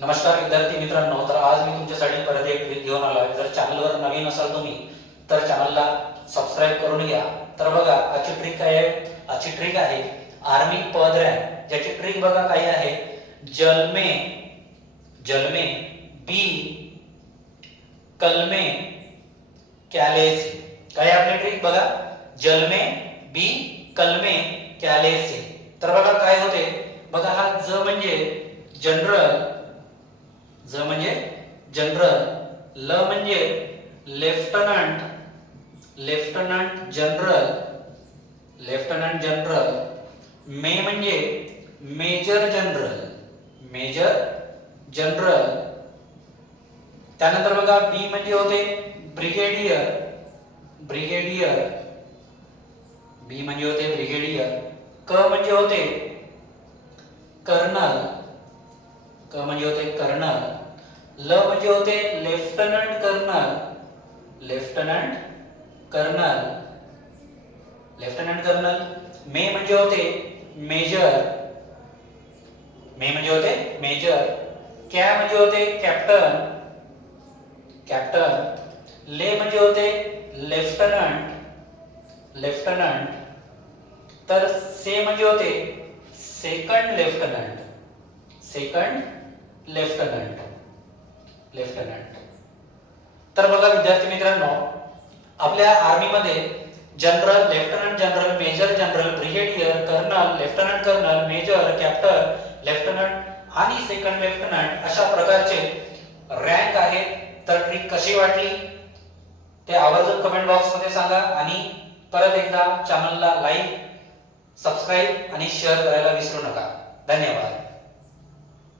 नमस्कार विद्यार्थी मित्रांनो, तर आज मी तुमच्यासाठी परत एक ट्रिक घेऊन आलो आहे। जर चॅनलवर नवीन असाल तुम्ही तर चॅनलला सबस्क्राइब करून घ्या। तर बघा आजची ट्रिक काय आहे? आजची ट्रिक आहे आर्मी पद रँक। ज्याची ट्रिक बघा काय आहे, जल में बी कल में क्याले से। काय आपली ट्रिक बघा, जल में बी कल में क्याले से। तर बघा काय होते, बघा हा ज म्हणजे जनरल, ज म्हणजे जनरल, ल म्हणजे लेफ्टनंट, लेफ्टनंट जनरल, मे म्हणजे मेजर जनरल, त्यानंतर बघा बी म्हणजे होते ब्रिगेडियर, बी म्हणजे होते ब्रिगेडियर, क म्हणजे होते कर्नल, ल म्हणजे होते लेफ्टनंट कर्नल, मे म्हणजे होते मेजर, क्या म्हणजे होते कॅप्टन, ले म्हणजे होते लेफ्टनंट, तर से म्हणजे होते सेकंड लेफ्टनंट। तर बघा विद्यार्थी मित्रांनो, आपल्या आर्मी मध्ये general, lieutenant general, major general, brigadier, colonel, lieutenant colonel, major, captain, lieutenant आणि सेकंड लेफ्टनंट अशा प्रकारचे रँक आहेत। तर ट्रिक कशी वाटली ते आवर्जून कमेंट बॉक्स मध्ये सांगा आणि परत एकदा चॅनलला लाईक, सबस्क्राइब आणि शेअर करायला विसरू नका। धन्यवाद।